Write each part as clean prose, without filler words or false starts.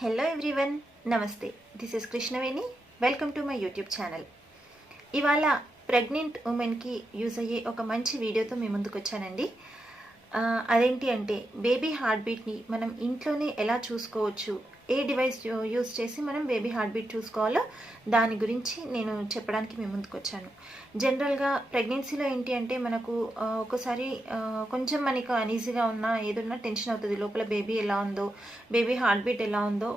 Hello everyone, నమస్తే. This is Krishnaveni. Welcome to my YouTube channel. ఇవాళ pregnant ఉమెన్కి use అయ్యే ఒక మంచి వీడియోతో మీ ముందుకు వచ్చానండి. అదేంటి అంటే బేబీ హార్ట్ బీట్ని మనం ఇంట్లోనే ఎలా చూసుకోవచ్చు, ఏ డివైస్ యూజ్ చేసి మనం బేబీ హార్ట్ బీట్ చూసుకోవాలో దాని గురించి నేను చెప్పడానికి మీ ముందుకు వచ్చాను. జనరల్గా ప్రెగ్నెన్సీలో ఏంటి అంటే మనకు ఒక్కోసారి కొంచెం మనకు అనీజీగా ఉన్నా ఏదన్నా టెన్షన్ అవుతుంది. లోపల బేబీ ఎలా ఉందో, బేబీ హార్ట్ బీట్ ఎలా ఉందో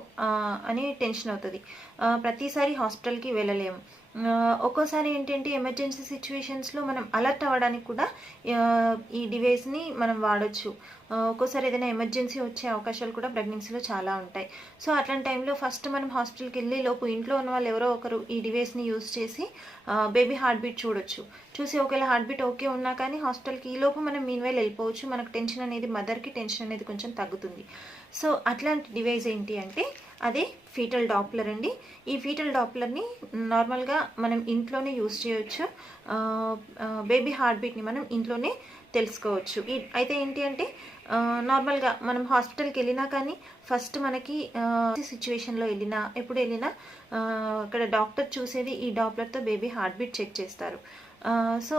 అని టెన్షన్ అవుతుంది. ప్రతిసారి హాస్పిటల్కి వెళ్ళలేము. ఒక్కోసారి ఏంటంటే ఎమర్జెన్సీ సిచ్యువేషన్స్లో మనం అలర్ట్ అవ్వడానికి కూడా ఈ డివైస్ని మనం వాడచ్చు. ఒక్కోసారి ఏదైనా ఎమర్జెన్సీ వచ్చే అవకాశాలు కూడా ప్రెగ్నెన్సీలో చాలా ఉంటాయి. సో అట్లాంటి టైంలో ఫస్ట్ మనం హాస్పిటల్కి వెళ్ళే లోపు ఇంట్లో ఉన్న వాళ్ళు ఎవరో ఒకరు ఈ డివైస్ని యూజ్ చేసి బేబీ హార్ట్ బీట్ చూడొచ్చు. చూసి ఒకవేళ హార్ట్ బీట్ ఓకే ఉన్నా కానీ హాస్పిటల్కి ఈ లోపు మనం మీన్వైల్ వెళ్ళిపోవచ్చు. మనకు టెన్షన్ అనేది, మదర్కి టెన్షన్ అనేది కొంచెం తగ్గుతుంది. సో అట్లాంటి డివైస్ ఏంటి అంటే అదే ఫీటల్ డాప్లర్ అండి. ఈ ఫీటల్ డాప్లర్ని నార్మల్గా మనం ఇంట్లోనే యూజ్ చేయొచ్చు. బేబీ హార్ట్ బీట్ని మనం ఇంట్లోనే తెలుసుకోవచ్చు. అయితే ఏంటి అంటే నార్మల్గా మనం హాస్పిటల్కి వెళ్ళినా కానీ ఫస్ట్ మనకి సిచ్యువేషన్లో వెళ్ళినా ఎప్పుడు వెళ్ళినా అక్కడ డాక్టర్ చూసేది ఈ డాప్లర్తో బేబీ హార్ట్ బీట్ చెక్ చేస్తారు. సో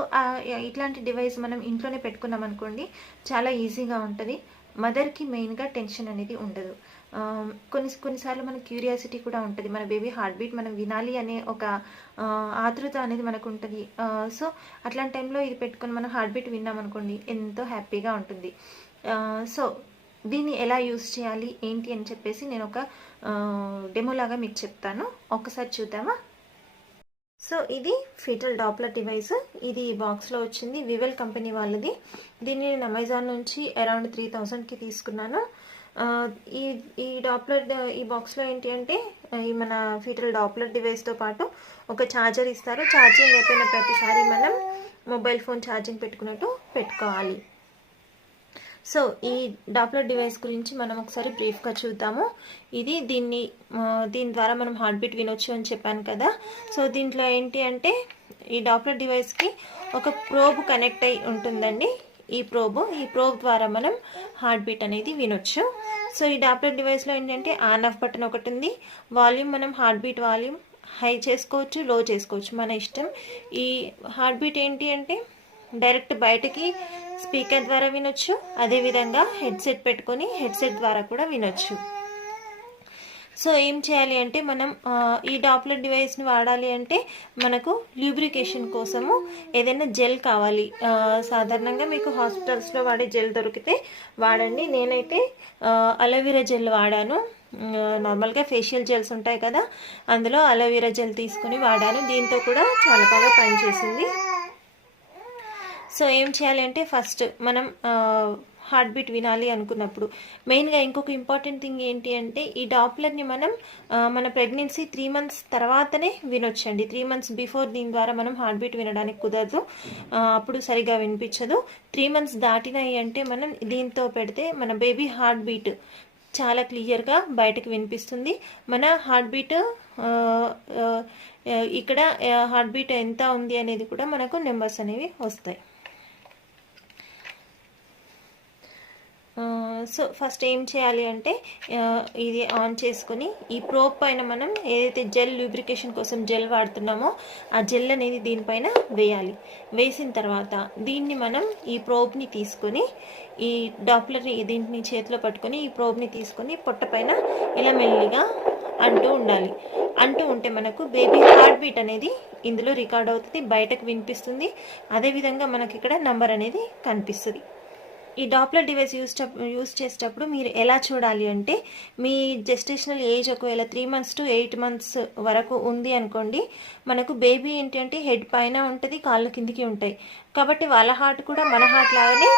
ఇట్లాంటి డివైస్ మనం ఇంట్లోనే పెట్టుకున్నాం అనుకోండి, చాలా ఈజీగా ఉంటుంది. మదర్కి మెయిన్గా టెన్షన్ అనేది ఉండదు. కొన్నిసార్లు మన క్యూరియాసిటీ కూడా ఉంటుంది. మన బేబీ హార్ట్ బీట్ మనం వినాలి అనే ఒక ఆతృత అనేది మనకు ఉంటుంది. సో అట్లాంటి టైంలో ఇది పెట్టుకొని మనం హార్ట్ బీట్ విన్నామనుకోండి, ఎంతో హ్యాపీగా ఉంటుంది. సో దీన్ని ఎలా యూస్ చేయాలి ఏంటి అని చెప్పేసి నేను ఒక డెమోలాగా మీకు చెప్తాను. ఒక్కసారి చూద్దామా? సో ఇది ఫీటల్ డాప్లర్ డివైస్. ఇది బాక్స్లో వచ్చింది, వివెల్ కంపెనీ వాళ్ళది. దీన్ని నేను అమెజాన్ నుంచి అరౌండ్ 3000కి తీసుకున్నాను. ఈ డాప్లర్ ఈ బాక్స్లో ఏంటి అంటే ఈ మన ఫీటల్ డాప్లర్ డివైస్తో పాటు ఒక ఛార్జర్ ఇస్తారు. ఛార్జింగ్ అయిపోయిన ప్రతిసారి మనం మొబైల్ ఫోన్ ఛార్జింగ్ పెట్టుకున్నట్టు పెట్టుకోవాలి. సో ఈ డాప్లర్ డివైస్ గురించి మనం ఒకసారి బ్రీఫ్గా చూద్దాము. దీని ద్వారా మనం హార్ట్ బీట్ వినొచ్చు అని చెప్పాను కదా. సో దీంట్లో ఏంటి అంటే ఈ డాప్లర్ డివైస్కి ఒక ప్రోబ్ కనెక్ట్ అయి ఉంటుందండి. ఈ ప్రోబ్ ద్వారా మనం హార్ట్ బీట్ అనేది వినొచ్చు. సో ఈ డాప్లర్ డివైస్లో ఏంటంటే ఆన్ ఆఫ్ బటన్ ఒకటి ఉంది. వాల్యూమ్ మనం హార్ట్ బీట్ వాల్యూమ్ హై చేసుకోవచ్చు, లో చేసుకోవచ్చు, మన ఇష్టం. ఈ హార్ట్ బీట్ ఏంటి అంటే డైరెక్ట్ బయటకి స్పీకర్ ద్వారా వినొచ్చు, అదేవిధంగా హెడ్సెట్ పెట్టుకొని హెడ్సెట్ ద్వారా కూడా వినొచ్చు. సో ఏం చేయాలి అంటే మనం ఈ డాప్లర్ డివైస్ని వాడాలి అంటే మనకు ల్యూబ్రికేషన్ కోసము ఏదైనా జెల్ కావాలి. సాధారణంగా మీకు హాస్పిటల్స్లో వాడే జెల్ దొరికితే వాడండి. నేనైతే అలోవెరా జెల్ వాడాను. నార్మల్గా ఫేషియల్ జెల్స్ ఉంటాయి కదా, అందులో అలోవెరా జెల్ తీసుకుని వాడాను. దీంతో కూడా చాలా బాగా పనిచేసింది. సో ఏం చేయాలి అంటే ఫస్ట్ మనం హార్ట్ బీట్ వినాలి అనుకున్నప్పుడు మెయిన్గా ఇంకొక ఇంపార్టెంట్ థింగ్ ఏంటి అంటే ఈ డాప్లర్ని మనం మన ప్రెగ్నెన్సీ 3 months తర్వాతనే వినొచ్చండి. 3 months బిఫోర్ దీని ద్వారా మనం హార్ట్ బీట్ వినడానికి కుదరదు, అప్పుడు సరిగా వినిపించదు. 3 months దాటినాయి అంటే మనం దీంతో పెడితే మన బేబీ హార్ట్ బీట్ చాలా క్లియర్గా బయటకు వినిపిస్తుంది. మన హార్ట్ బీట్ ఇక్కడ హార్ట్ బీట్ ఎంత ఉంది అనేది కూడా మనకు నెంబర్స్ అనేవి వస్తాయి. సో ఫస్ట్ ఏం చేయాలి అంటే ఇది ఆన్ చేసుకుని ఈ ప్రోబ్ పైన మనం ఏదైతే జెల్ లూబ్రికేషన్ కోసం జెల్ వాడుతున్నామో ఆ జెల్ అనేది దీనిపైన వేయాలి. వేసిన తర్వాత దీన్ని మనం ఈ ప్రోబ్ని తీసుకొని ఈ డాప్లర్ని దీంట్ని చేతిలో పట్టుకొని ఈ ప్రోబ్ని తీసుకొని పొట్ట పైన ఇలా మెల్లిగా అంటూ ఉండాలి. అంటూ ఉంటే మనకు బేబీ హార్ట్ బీట్ అనేది ఇందులో రికార్డ్ అవుతుంది, బయటకు వినిపిస్తుంది. అదేవిధంగా మనకి ఇక్కడ నంబర్ అనేది కనిపిస్తుంది. ఈ డాప్లర్ డివైస్ యూజ్ చేసేటప్పుడు మీరు ఎలా చూడాలి అంటే మీ జెస్టేషనల్ ఏజ్ ఒకవేళ 3 months to 8 months వరకు ఉంది అనుకోండి, మనకు బేబీ ఏంటి అంటే హెడ్ పైన ఉంటుంది, కాళ్ళు కిందికి ఉంటాయి. కాబట్టి వాళ్ళ హార్ట్ కూడా మన హార్ట్ లాగానే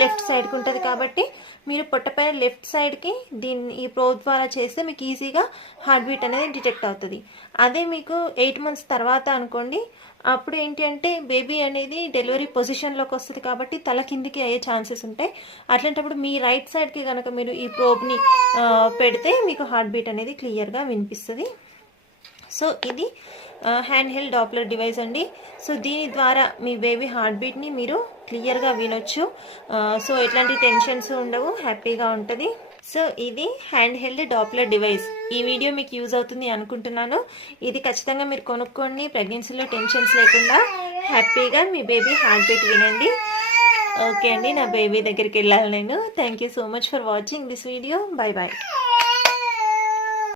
లెఫ్ట్ సైడ్కి ఉంటుంది. కాబట్టి మీరు పొట్టపైన లెఫ్ట్ సైడ్కి ఈ ప్రోబ్ ద్వారా చేస్తే మీకు ఈజీగా హార్ట్ బీట్ అనేది డిటెక్ట్ అవుతుంది. అదే మీకు 8 months తర్వాత అనుకోండి, అప్పుడు ఏంటి అంటే బేబీ అనేది డెలివరీ పొజిషన్లోకి వస్తుంది కాబట్టి తల కిందికి అయ్యే ఛాన్సెస్ ఉంటాయి. అట్లాంటప్పుడు మీ రైట్ సైడ్కి కనుక మీరు ఈ ప్రోబ్ని పెడితే మీకు హార్ట్ బీట్ అనేది క్లియర్గా వినిపిస్తుంది. సో ఇది హ్యాండ్ హెల్డ్ డాప్లర్ డివైస్ అండి. సో దీని ద్వారా మీ బేబీ హార్ట్ బీట్ని మీరు క్లియర్గా వినొచ్చు. సో ఎట్లాంటి టెన్షన్స్ ఉండవు, హ్యాపీగా ఉంటుంది. సో ఇది హ్యాండ్ హెల్డ్ డాప్లర్ డివైస్. ఈ వీడియో మీకు యూజ్ అవుతుంది అనుకుంటున్నాను. ఇది ఖచ్చితంగా మీరు కొనుక్కోండి. ప్రెగ్నెన్సీలో టెన్షన్స్ లేకుండా హ్యాపీగా మీ బేబీ హార్ట్ బీట్ వినండి. ఓకే అండి, నా బేబీ దగ్గరికి వెళ్ళాలి నేను. Thank you so much for watching this video. Bye bye.